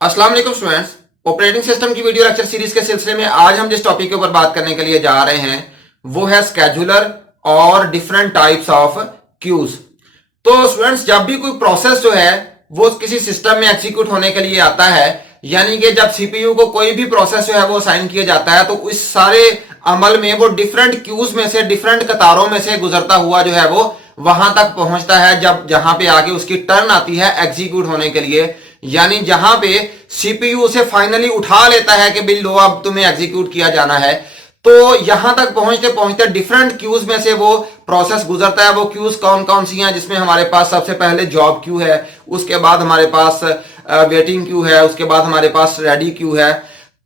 अस्सलाम वालेकुम students. Operating system की वीडियो लेक्चर सीरीज के सिलसिले में आज हम जिस टॉपिक के ऊपर बात करने के लिए जा रहे हैं वो है स्केड्यूलर और डिफरेंट टाइप्स ऑफ क्यूज। तो स्टूडेंट्स, जब भी कोई प्रोसेस जो है वो किसी सिस्टम में एग्जीक्यूट होने के लिए आता है, यानी कि जब सीपीयू को कोई भी प्रोसेस जो है वो असाइन किया जाता है, तो इस सारे अमल में वो डिफरेंट क्यूज में से, डिफरेंट कतारों में से गुजरता हुआ जो है वो वहां तक पहुंचता है जब जहां पे आगे उसकी टर्न आती है एग्जीक्यूट होने के लिए। यानी जहां पे सीपीयू उसे फाइनली उठा लेता है कि बिल लो अब तुम्हें एग्जीक्यूट किया जाना है, तो यहां तक पहुंचते पहुंचते डिफरेंट क्यूज में से वो प्रोसेस गुजरता है। वो क्यूज कौन कौन सी हैं, जिसमें हमारे पास सबसे पहले जॉब क्यू है, उसके बाद हमारे पास वेटिंग क्यू है, उसके बाद हमारे पास रेडी क्यू है।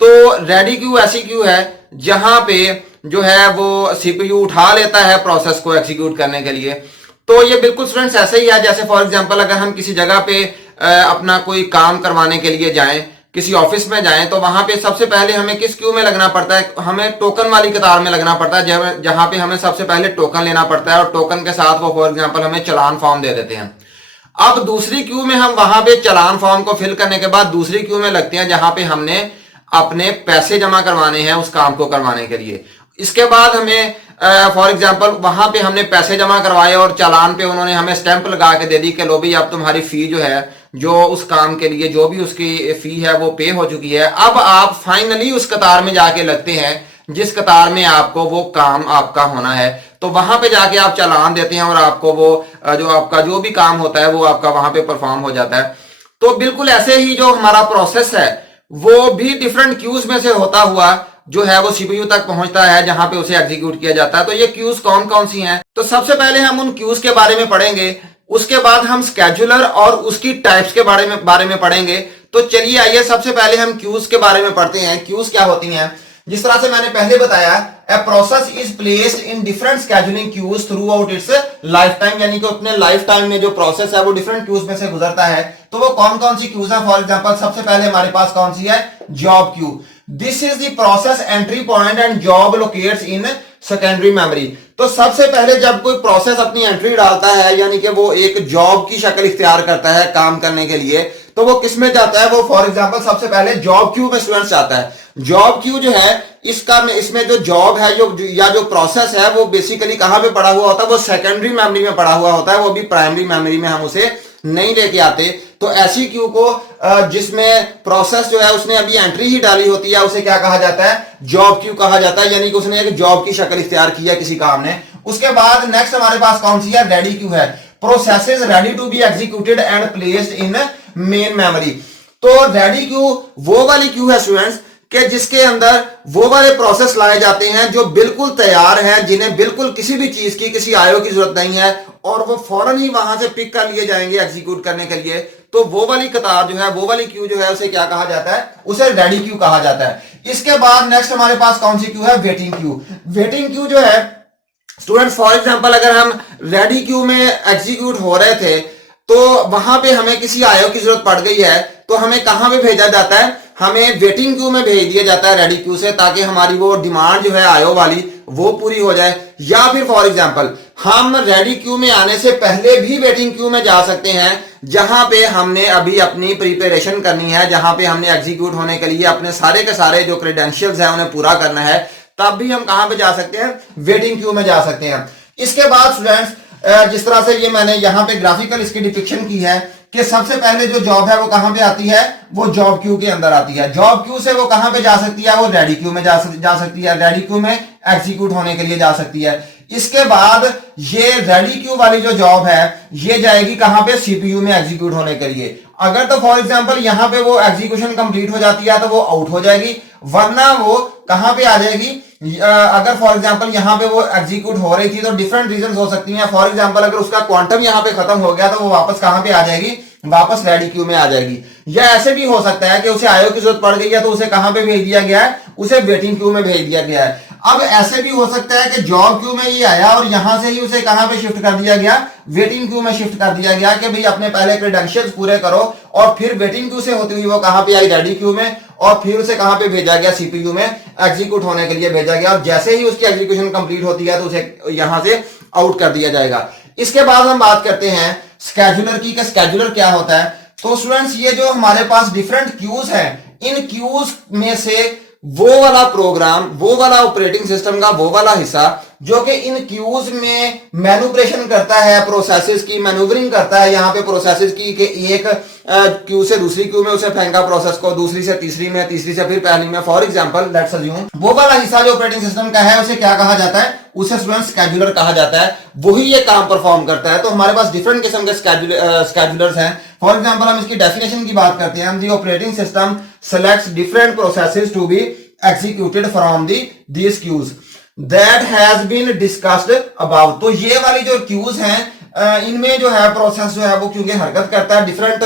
तो रेडी क्यू ऐसी क्यू है जहां पे जो है वो सीपीयू उठा लेता है प्रोसेस को एग्जीक्यूट करने के लिए। तो ये बिल्कुल स्टूडेंट्स ऐसे ही है जैसे फॉर एग्जांपल अगर हम किसी जगह पे अपना कोई काम करवाने के लिए जाएं, किसी ऑफिस में जाएं, तो वहां पे सबसे पहले हमें किस क्यू में लगना पड़ता है? हमें टोकन वाली कतार में लगना पड़ता है, जहां पे हमें सबसे पहले टोकन लेना पड़ता है और टोकन के साथ वो फॉर एग्जांपल हमें चालान फॉर्म दे देते हैं। अब दूसरी क्यू में हम वहां पे चालान फॉर्म को फिल करने के बाद दूसरी क्यू में लगते हैं जहां पे हमने अपने पैसे जमा करवाने हैं उस काम को करवाने के लिए। इसके बाद हमें फॉर एग्जांपल वहां पे हमने पैसे जमा करवाए और चालान पे उन्होंने हमें स्टैंप लगा के दे दी कि लो भाई अब तुम्हारी फी जो है, जो उस काम के लिए जो भी उसकी फी है वो पे हो चुकी है। अब आप फाइनली उस कतार में जाके लगते हैं जिस कतार में आपको वो काम आपका होना है। तो वहां पे जाके आप चालान देते हैं और आपको वो जो आपका जो भी काम होता है वो आपका वहां पे परफॉर्म हो जाता है। तो बिल्कुल ऐसे ही जो हमारा प्रोसेस है वो भी डिफरेंट क्यूज में से होता हुआ जो है वो सीपीयू तक पहुंचता है जहां पे उसे एग्जीक्यूट किया जाता है। तो ये क्यूज कौन कौन सी हैं? तो सबसे पहले हम उन क्यूज के बारे में पढ़ेंगे, उसके बाद हम स्केड्यूलर और उसकी टाइप्स के बारे में पढ़ेंगे। तो चलिए आइए सबसे पहले हम क्यूज के बारे में पढ़ते हैं। क्यूज क्या होती हैं? जिस तरह से मैंने पहले बताया, a process is placed in different scheduling queues throughout its lifetime, यानी कि अपने लाइफ टाइम में जो प्रोसेस है वो डिफरेंट क्यूज में से गुजरता है। तो वो कौन कौन सी क्यूज है? फॉर एग्जांपल सबसे पहले हमारे पास कौन सी है? Job queue. This is the process entry point and job locates in secondary memory. तो सबसे पहले जब कोई प्रोसेस अपनी एंट्री डालता है, यानी कि वो एक जॉब की शक्ल इख्तियार करता है काम करने के लिए, तो वो किस में जाता है? वो फॉर एग्जांपल सबसे पहले जॉब क्यू में स्टूडेंट्स जाता है। जॉब क्यू जो है इसमें जो जॉब है जो प्रोसेस है वो बेसिकली कहां पे पड़ा हुआ होता है? वो सेकेंडरी मेमोरी में पड़ा हुआ होता है, वो भी प्राइमरी मेमोरी में हम उसे नहीं लेके आते। तो ऐसी क्यू को जिसमें प्रोसेस जो है उसने अभी एंट्री ही डाली होती है उसे क्या कहा जाता है? जॉब क्यू कहा जाता है, यानी कि उसने एक जॉब की शक्ल इख्तियार की है किसी काम ने। उसके बाद नेक्स्ट हमारे पास कौन सी है? रेडी क्यू है। Processes ready to be executed and placed in main memory. तो रेडी क्यू वो वाली क्यू है स्टूडेंट्स कि जिसके अंदर वो वाले प्रोसेस लाए जाते हैं जो बिल्कुल तैयार हैं, जिन्हें बिल्कुल किसी भी चीज की, किसी आयो की जरूरत नहीं है और वो फौरन ही वहां से पिक कर लिए जाएंगे एग्जीक्यूट करने के लिए। तो वो वाली कतार जो है, वो वाली क्यू जो है उसे क्या कहा जाता है? उसे रेडी क्यू कहा जाता है। इसके बाद नेक्स्ट हमारे पास कौन सी क्यू है? Waiting queue. वेटिंग क्यू जो है स्टूडेंट्स, फॉर एग्जांपल अगर हम रेडी क्यू में एग्जीक्यूट हो रहे थे तो वहां पे हमें किसी आयो की जरूरत पड़ गई है, तो हमें कहां पे भेजा जाता है? हमें वेटिंग क्यू में भेज दिया जाता है रेडी क्यू से, ताकि हमारी वो डिमांड जो है आयो वाली वो पूरी हो जाए। या फिर फॉर एग्जांपल हम रेडी क्यू में आने से पहले भी वेटिंग क्यू में जा सकते हैं, जहां पे हमने अभी अपनी प्रिपरेशन करनी है, जहां पे हमने एग्जीक्यूट होने के लिए अपने सारे के सारे जो क्रेडेंशियल्स हैं उन्हें पूरा करना है, तब भी हम कहां पे जा सकते हैं? वेटिंग क्यू में जा सकते हैं। इसके बाद स्टूडेंट्स, जिस तरह से ये मैंने यहां पे ग्राफिकल इसकी डिपिक्शन की है कि सबसे पहले जो जॉब है वो कहां पे आती है? वो जॉब क्यू के अंदर आती है। जॉब क्यू से वो कहां पे जा सकती है? वो रेडी क्यू में जा सकती है, रेडी क्यू में एग्जीक्यूट होने के लिए जा सकती है। इसके बाद ये रेडी क्यू वाली जो जॉब है ये जाएगी कहां पे? सीपीयू में एग्जीक्यूट होने के लिए। अगर तो फॉर एग्जांपल यहां पे वो एग्जीक्यूशन कंप्लीट हो जाती है तो वो आउट हो जाएगी, वरना वो कहां पे आ जाएगी? अगर फॉर एग्जांपल यहां पे वो एग्जीक्यूट हो रही थी तो डिफरेंट रीजंस हो सकती हैं। फॉर एग्जांपल अगर उसका क्वांटम यहां पे खत्म हो गया तो वो वापस कहां पे आ जाएगी? वापस रेडी क्यू में आ जाएगी। या ऐसे भी हो सकता है कि उसे आयो की जरूरत पड़ गई है तो उसे कहां पे भेज दिया गया है? उसे वेटिंग क्यू में भेज दिया गया है। अब ऐसे भी हो सकता है कि जॉब क्यू में ये आया और यहां से ही उसे कहां पे शिफ्ट कर दिया गया? वेटिंग क्यू में शिफ्ट कर दिया गया कि भाई अपने पहले क्रेडेंशियल्स पूरे करो, और फिर वेटिंग क्यू से होती हुई वो कहां पे आई? रेडी क्यू में, और फिर उसे कहां पे भेजा गया? सीपीयू में एग्जीक्यूट होने के लिए भेजा गया। और जैसे ही उसकी एग्जीक्यूशन कंप्लीट होती है तो उसे यहां से आउट कर दिया जाएगा। इसके बाद हम बात करते हैं स्केड्यूलर की। स्केड्यूलर क्या होता है? तो स्टूडेंट्स ये जो हमारे पास डिफरेंट क्यूज हैं, इन क्यूज में से वो वाला प्रोग्राम, वो वाला ऑपरेटिंग सिस्टम का वो वाला हिस्सा जो कि इन क्यूज में मैनुपुलेशन करता है, प्रोसेसेस की मैन्यूवरिंग करता है यहाँ पे प्रोसेसेस की, कि एक क्यू से दूसरी क्यू में उसे फेंका प्रोसेस को, दूसरी से तीसरी में, तीसरी से फिर पहली में, फॉर एग्जांपल लेट्स अज्यूम वो वाला हिस्सा जो ऑपरेटिंग सिस्टम का है उसे क्या कहा जाता है, उसे स्टूडेंट स्केड्यूलर कहा जाता है। वही ये काम परफॉर्म करता है। तो हमारे पास डिफरेंट किस्म के स्केड्यूलर्स हैं। फॉर एग्जांपल हम इसकी डेफिनेशन की बात करते हैं, हम the operating system selects different processes to be executed from these queues that has been discussed about. तो ये वाली जो क्यूज हैं इनमें जो है प्रोसेस जो है वो क्योंकि हरकत करता है, डिफरेंट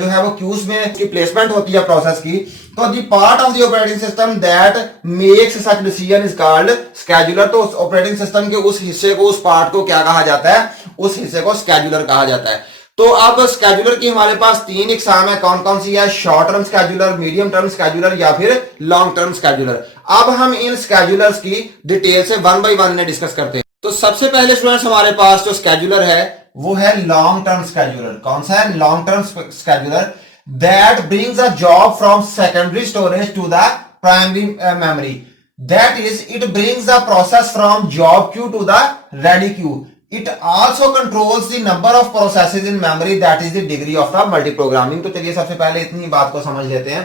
जो है वो क्यूज में उसकी प्लेसमेंट होती है प्रोसेस की। तो the part of the operating system that makes such decision is called scheduler. तो ऑपरेटिंग सिस्टम के उस हिस्से को, उस पार्ट को क्या कहा जाता है, उस हिस्से को स्केड्यूलर कहा जाता है। तो अब स्केड्यूलर की हमारे पास तीन इकसाम है, कौन कौन सी है, short term scheduler, medium term scheduler या फिर लॉन्ग टर्म स्केड्यूलर। अब हम इन स्केड्यूलर्स की डिटेल से वन बाय वन डिस्कस करते हैं। तो सबसे पहले स्टूडेंट्स हमारे पास जो स्केड्यूलर है वो है लॉन्ग टर्म स्केड्यूलर। कौन सा है, long term scheduler that brings a job from secondary storage to the primary memory. That is it brings the process from job queue to the ready queue. It also controls the number of processes in memory, that is the degree of the multiprogramming। तो चलिए सबसे पहले इतनी बात को समझ लेते हैं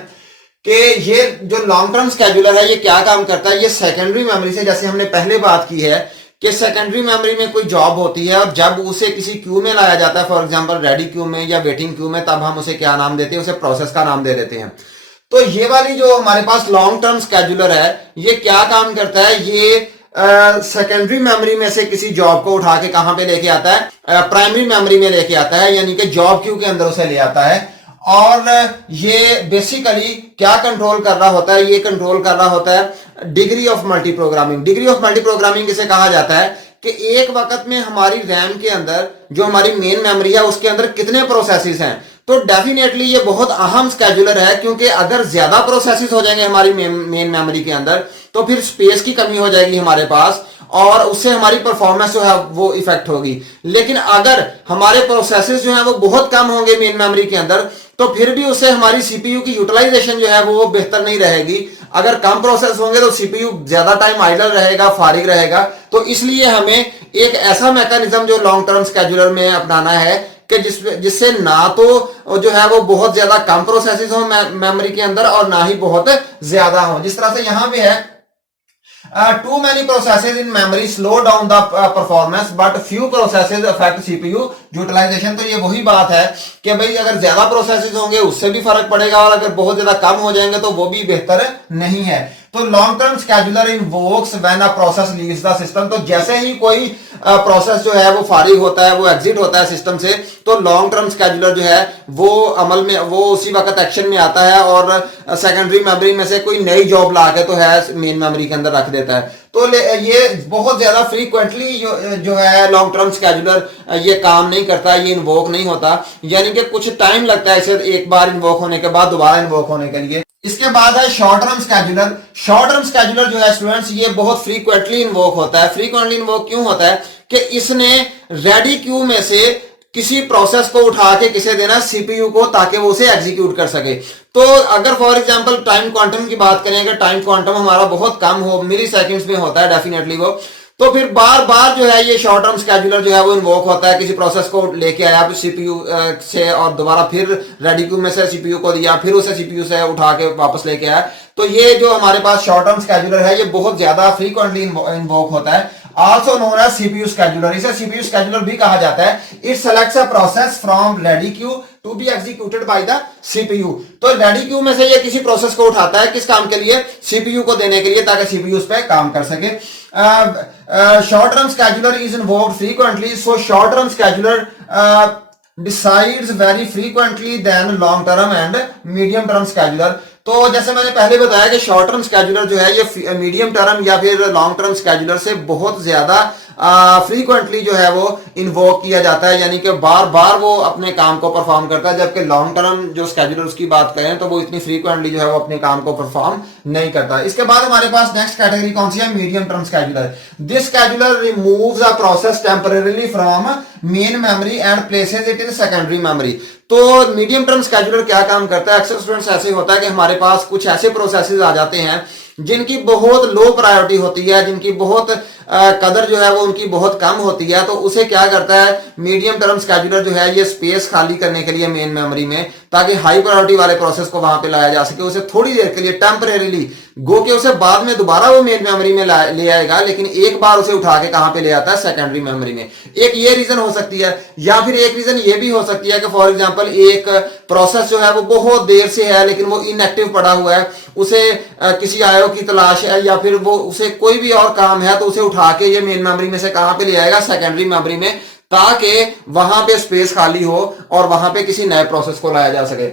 कि ये जो लॉन्ग टर्म स्केड्यूलर है ये क्या काम करता है। ये सेकेंडरी मेमोरी से, जैसे हमने पहले बात की है कि सेकेंडरी मेमोरी में कोई जॉब होती है और जब उसे किसी क्यू में लाया जाता है, फॉर एग्जांपल रेडी क्यू में या वेटिंग क्यू में, तब हम उसे क्या नाम देते हैं, उसे प्रोसेस का नाम दे देते हैं। तो ये वाली जो हमारे पास लॉन्ग टर्म स्केड्यूलर है ये क्या काम करता है, ये सेकेंडरी मेमोरी में से किसी जॉब को उठा के कहां पे लेके आता है, प्राइमरी मेमोरी में लेके आता है, यानी कि जॉब क्यू के अंदर उसे ले आता है। और ये बेसिकली क्या कंट्रोल कर रहा होता है, ये कंट्रोल कर रहा होता है degree of multi programming. Degree of multi programming इसे कहा जाता है कि एक वक्त में हमारी रैम के अंदर जो हमारी मेन मेमोरी है उसके अंदर कितने प्रोसेसेस हैं। तो डेफिनेटली ये बहुत अहम स्केड्यूलर है, क्योंकि अगर ज्यादा प्रोसेसेस हो जाएंगे हमारी मेन मेमोरी के अंदर तो फिर स्पेस की कमी हो जाएगी हमारे पास और उससे हमारी परफॉर्मेंस जो है वो इफेक्ट होगी। लेकिन अगर हमारे प्रोसेसेस जो है वो बहुत कम होंगे मेन मेमोरी के अंदर तो फिर भी उससे हमारी सीपीयू की यूटिलाइजेशन जो है वो बेहतर नहीं रहेगी। अगर कम प्रोसेस होंगे तो सीपीयू ज्यादा टाइम आइडल रहेगा, फारिग रहेगा। तो इसलिए हमें एक ऐसा मैकेनिज्म जो लॉन्ग टर्म स्केड्यूलर में अपनाना है कि जिससे ना तो जो है वो बहुत ज्यादा कम प्रोसेसेस हो मेमोरी के अंदर और ना ही बहुत ज्यादा हो। जिस तरह से यहां पे है too many processes in memory slow down the performance but few processes affect CPU utilization। तो ये वही बात है कि भाई अगर ज्यादा प्रोसेसेस होंगे उससे भी फर्क पड़ेगा और अगर बहुत ज्यादा कम हो जाएंगे तो वो भी बेहतर नहीं है। तो long term scheduler invokes when a process leaves the system. तो जैसे ही कोई प्रोसेस जो है वो फारिग होता है, वो एग्जिट होता है सिस्टम से, तो लॉन्ग टर्म स्केड्यूलर जो है वो अमल में, वो उसी वक्त एक्शन में आता है और सेकेंडरी मेमोरी में से कोई नई जॉब ला के तो है मेन मेमोरी के अंदर रख देता है। तो ये बहुत ज्यादा फ्रीक्वेंटली जो है लॉन्ग टर्म स्केड्यूलर ये काम नहीं करता, ये इन्वोक नहीं होता, यानी कि कुछ टाइम लगता है इसे एक बार इन्वोक होने के बाद दोबारा इन्वोक होने के लिए। इसके बाद है short term scheduler. Short term scheduler जो है स्टूडेंट्स ये बहुत फ्रीक्वेंटली इन्वोक होता है। फ्रीक्वेंटली इन्वोक क्यों होता है कि इसने रेडी क्यू में से किसी प्रोसेस को उठा के किसे देना, सीपीयू को, ताकि वो उसे एग्जीक्यूट कर सके। तो अगर फॉर एग्जांपल टाइम क्वांटम की बात करें, अगर टाइम क्वांटम हमारा बहुत कम हो, मिली सेकेंड्स में होता है डेफिनेटली वो, तो फिर बार बार जो है ये शॉर्ट टर्म स्केड्यूलर जो है वो इन्वोक होता है। किसी प्रोसेस को लेके आया सीपीयू से और दोबारा फिर रेडी क्यू में से सीपीयू को दिया, फिर उसे सीपीयू से उठा के वापस लेके आया। तो ये जो हमारे पास शॉर्ट टर्म स्केड्यूलर है ये बहुत ज्यादा फ्रीक्वेंटली इन्वोक होता है। Also known as CPU scheduler, इसे CPU scheduler भी कहा जाता है। It selects a process from ready queue to be executed by the CPU। तो रेडी क्यू में से ये किसी प्रोसेस को उठाता है, किस काम के लिए, सीपीयू को देने के लिए, ताकि सीपीयू उस पर काम कर सके। Short term scheduler is invoked frequently, so short term scheduler decides very frequently than long term and medium term scheduler। तो जैसे मैंने पहले बताया कि शॉर्ट टर्म स्केड्यूलर जो है ये मीडियम टर्म या फिर लॉन्ग टर्म स्केड्यूलर से बहुत ज्यादा फ्रीक्वेंटली जो है वो इन्वोक किया जाता है, यानी कि बार बार वो अपने काम को परफॉर्म करता है, जबकि लॉन्ग टर्म जो स्केड्यूलर की बात करें तो वो इतनी फ्रीक्वेंटली जो है वो अपने काम को परफॉर्म नहीं करता। इसके बाद हमारे पास नेक्स्ट कैटेगरी कौन सी है, medium term scheduler. This scheduler removes a process temporarily from main memory and places it in secondary memory. तो मीडियम टर्म स्केड्यूलर क्या काम करता है, अक्सर स्टूडेंट्स ऐसे होता है कि हमारे पास कुछ ऐसे प्रोसेसेस आ जाते हैं जिनकी बहुत लो प्रायोरिटी होती है, जिनकी बहुत कदर जो है वो उनकी बहुत कम होती है, तो उसे क्या करता है मीडियम टर्म स्केड्यूलर जो है ये स्पेस खाली करने के लिए मेन मेमोरी में, ताकि हाई प्रायोरिटी वाले प्रोसेस को वहां पे लाया जा सके, उसे थोड़ी देर के लिए टेम्परेरीली गो के उसे बाद में दोबारा वो मेन मेमोरी में ले आएगा, लेकिन एक बार उसे उठा के कहां पे ले आता है, सेकेंडरी मेमोरी में। एक ये रीजन हो सकती है, या फिर एक रीजन ये भी हो सकती है कि फॉर एग्जांपल एक प्रोसेस जो है वो बहुत देर से है लेकिन वो इनएक्टिव पड़ा हुआ है, उसे किसी आयो की तलाश है या फिर वो उसे कोई भी और काम है, तो उसे उठा के ये मेन मेमोरी में से कहां पे ले आएगा, सेकेंडरी मेमोरी में, ताकि वहां पे स्पेस खाली हो और वहां पे किसी नए प्रोसेस को लाया जा सके।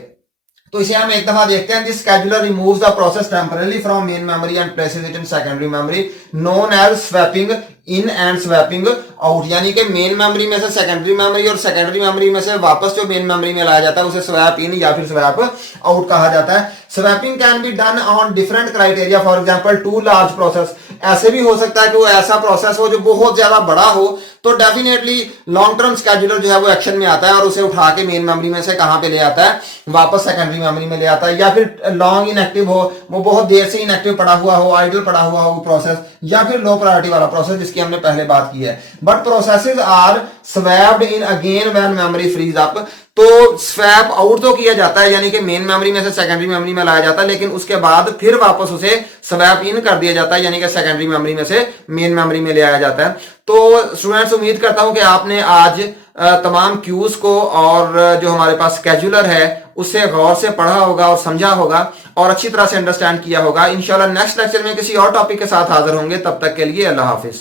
तो इसे हम एक दफा देखते हैं। This scheduler removes the process temporarily from main memory and places it in secondary memory, known as swapping in and swapping out, यानी कि मेन मेमोरी में से सेकेंडरी मेमोरी और सेकेंडरी मेमोरी में से वापस जो मेन मेमोरी में लाया जाता है उसे स्वैप इन या फिर स्वैप आउट कहा जाता है। Swapping can be done on different criteria, for example too large process. ऐसे भी हो सकता है कि वो ऐसा प्रोसेस हो जो बहुत ज्यादा बड़ा हो, तो डेफिनेटली लॉन्ग टर्म स्केड्यूलर जो है वो एक्शन में आता है और उसे उठा के मेन मेमोरी में से कहां पे ले आता है, वापस सेकेंडरी मेमोरी में ले आता है। या फिर लॉन्ग इनएक्टिव हो, वो बहुत देर से इनएक्टिव पड़ा हुआ हो, आइडल पड़ा हुआ हो प्रोसेस, या फिर लो प्रायोरिटी वाला प्रोसेस जिसकी हमने पहले बात की है। But processes are swapped in again when memory frees up. तो स्वैप आउट तो किया जाता है, यानी कि मेन मेमोरी में से सेकेंडरी मेमोरी में लाया जाता है, लेकिन उसके बाद फिर वापस उसे स्वैप इन कर दिया जाता है, यानी कि सेकेंडरी मेमोरी में से मेन मेमोरी में ले आया जाता है। तो स्टूडेंट्स, उम्मीद करता हूं कि आपने आज तमाम क्यूज को और जो हमारे पास स्केड्यूलर है उससे गौर से पढ़ा होगा और समझा होगा और अच्छी तरह से अंडरस्टैंड किया होगा। इंशाल्लाह नेक्स्ट लेक्चर में किसी और टॉपिक के साथ हाजिर होंगे, तब तक के लिए अल्लाह हाफिज।